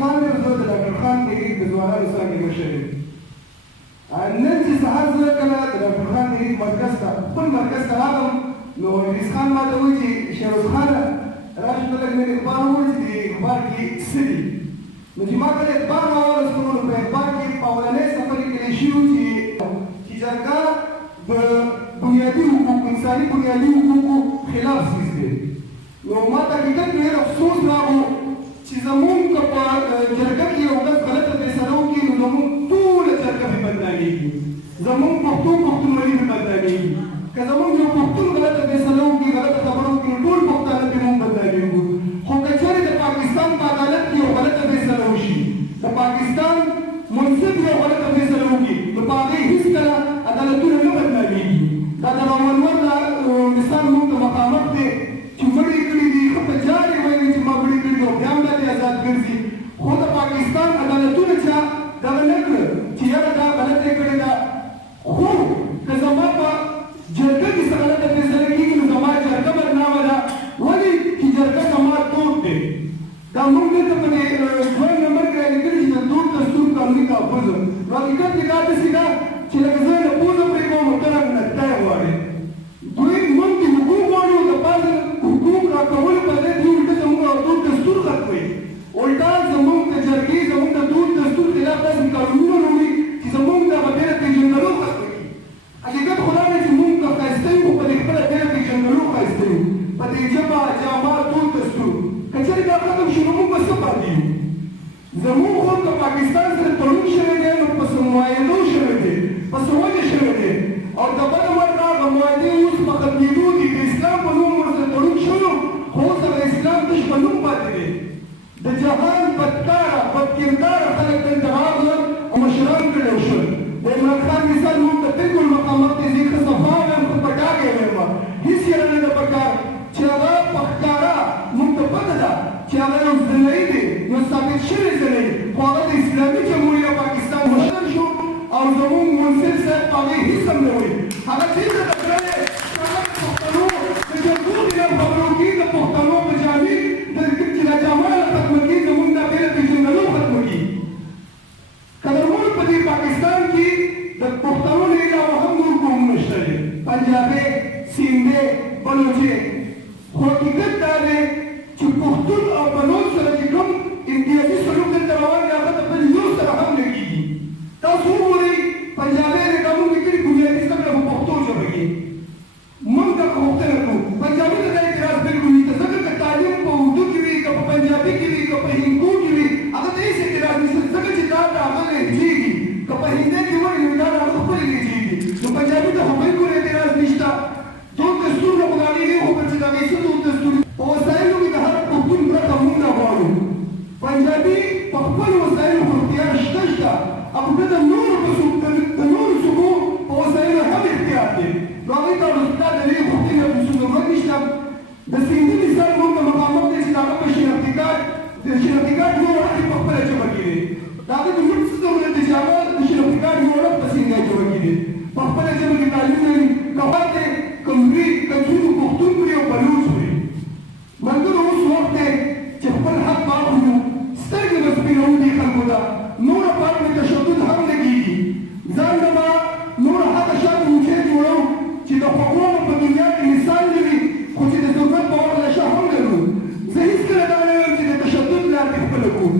خان دی زه د ډاکټر خان تحریک د ځوانانو څانګې مشر یم. نن چې سهار زه کله د ډاکټر خان تحریک مرکز ته خپل مرکز ته راغلم نو انګریز خان ما ته وایي چې شیروز خانه راشه ته لږ مې اخبار ووایي چې د اخبار کې څه دي. نو چې ما کله اخبار راواخیستو نو په اخبار کې په اولنی صفحه لیکلی شوي چې جرګه د بنیادي حقوقو انساني بنیادي حقوقو خلاف څیز دی. نو ما ته حقیقت ډېر افسوس راغو چې زمونږ که په جرګه کې یو کس غلطه فیصله وکړي نو زمونږ ټوله جرګه پرې بدنامېږي، زمونږ پښتونولي پرې بدنامېږي. که زمونږ یو پښتون غلطه فیصله وکړي غلطه خبره وکړي نو ټول پښتانه پرې مونږ بدنامېږو. خو که چېرې د پاکستان په عدالت کې یو غلطه فیصله وشي، د پاکستان منصف یو غلطه فیصله وکړي نو په هغې هېڅکله عدالتونه نه بدنامېږي. دا د روانور مثال موږ ته مقامت دی چې مړي کړي دي ښه په جار یې ویلي چې ما مړي کړي دي او بیا هم دلته آزاد ګرځي. خو د پاکستان عدالتونه چا دغه نه کړه چې یاره دا غلطه یې کړې ده. خو که زما په جرګه کې څه غلطه فیصله کېږي نو زما جرګه بدنامه ده. ولې چې جرګه زما دود دی. دا موږ دلته په دویم نمبر کې رالیکلي چې د دود دستور قانوني تحفظ. نو حقیقت کې دا داسې ده چې لکه زه له پوزه پرې کوم او ته رانه نتای غواړې. دوی موږ چې حقوق غواړو د پاسه حقوق راکولو په ځای دوی الټه زموږ دود دستور ختموي. الټا زموږ د جرګې زموږ د دود دستور خلاف داسې قانونونه راوړي چې زموږ دغه بېله پېژندلو ختموي. حقیقت خو دا دی چې موږ که ښایسته یو خو په دې خپله بېله پېژندلو ښایسته یو په دې ژبه جامه دود دستور. که چېرې دا ختم شي نو موږ به څه پاتې یو؟ زموږ خو که پاکستان سره تړون شوی دی نو په څه معاهدو شوی دی، په څه وجه شوی دی. او د بله وجه هغه معاهدې اوس په ختمېدو دي. د اسلام په نوم ورسره تړون شوی خو اوس هغه اسلام تش په نوم پاتې دی. د جهان بدکاره بدکرداره خلک دلته راغلل او مشران کړي شول. د عمران خان مثال موږ ته بالکل مقامت دی. زه ښه صفا وایم ښه په ډاګه یې وایم هېڅ یې رانه ده پکار چې هغه په ښکاره موږ ته پته ده چې هغه یو زلهیي دی، یو ثابت شوی زلهیي. خو هغه د اسلامي جمهوریه پاکستان مشر شو او زموږ منصف صاحب په هغې هېڅ هم نه وایي. هغه چېرته ده کړی چې هغه د پښتنو د جرګو خلاف خبرو کوي، د پښتنو په جامې چې دا جامه نه ختمه کړي زموږ دا بېله پېژندلو ختمه کړي. قدرمنو په دې پاکستان کې د پښتنو نه علاوه هم نور قومونه شته دي، پنجابي، سیندي، بلوچي. خو حقیقت دا دی چې پښتون او بلوچ سره چې کوم امتیازي سلوک دلته روان دی هغه د بل یو سره هم نه کېږي. تاسو وګورئ پنجابي دی دا موږ لیکلي بنیادي زده کړه په پښتو ژبه کې. موږ دا پوښتنه کوو پنجابي ته دا اعتراض بالکل نشته ځکه که تعلیم په اردو کې وي که په پنجابي کې وي که په هندو کې وي هغه ته هېڅ اعتراض نشته ځکه چې دا د هغه لهجېږي. که په هندي کې وایي نو دا د هغه خپلې لهجېږي. نو پنجابي ته خو بالکل اعتراض نشته. دود دستور نه خو د هغې نه وکړل چې د هغې څه دود دستور په وسایلو کې د هر پښتون پرته موږ نه غواړو. پنجابي په خپلو وسایلو خو اختیار شته البته د نورو صوبو په وسایلو هم اختیار دی. نو هغوی ته دا د دې غوښتنې او ضرورت نشته. د سیندي مثال موږ ته مقامت دی چې د هغه په شناختي کارت یو وړه په خپله ژبه کې دی. د هغه د موږ څه ضرورت دی چې هغه د شناختي کارت یو وړه په سیندي ژبه کې دی، په خپله ژبه کې تعلیم لري. که وخت دی که وي که ځینو پښتون کړي او بلوچ کړي. ملګرو اوس وخت دی چې خپل حق واخلو. سترګې به سپینوو دې خلکو ته. نوره پاک مې تشدد هم نه کېږي. ځان ته به نوره هغه شاته اوچې جوړو چې د خوږو په دنیا کې مثال لري خو چې د ضرورت په وخت نشه هم لرو. زه هېڅکله دا نه وایم چې د تشدد لار دې خپله کړو.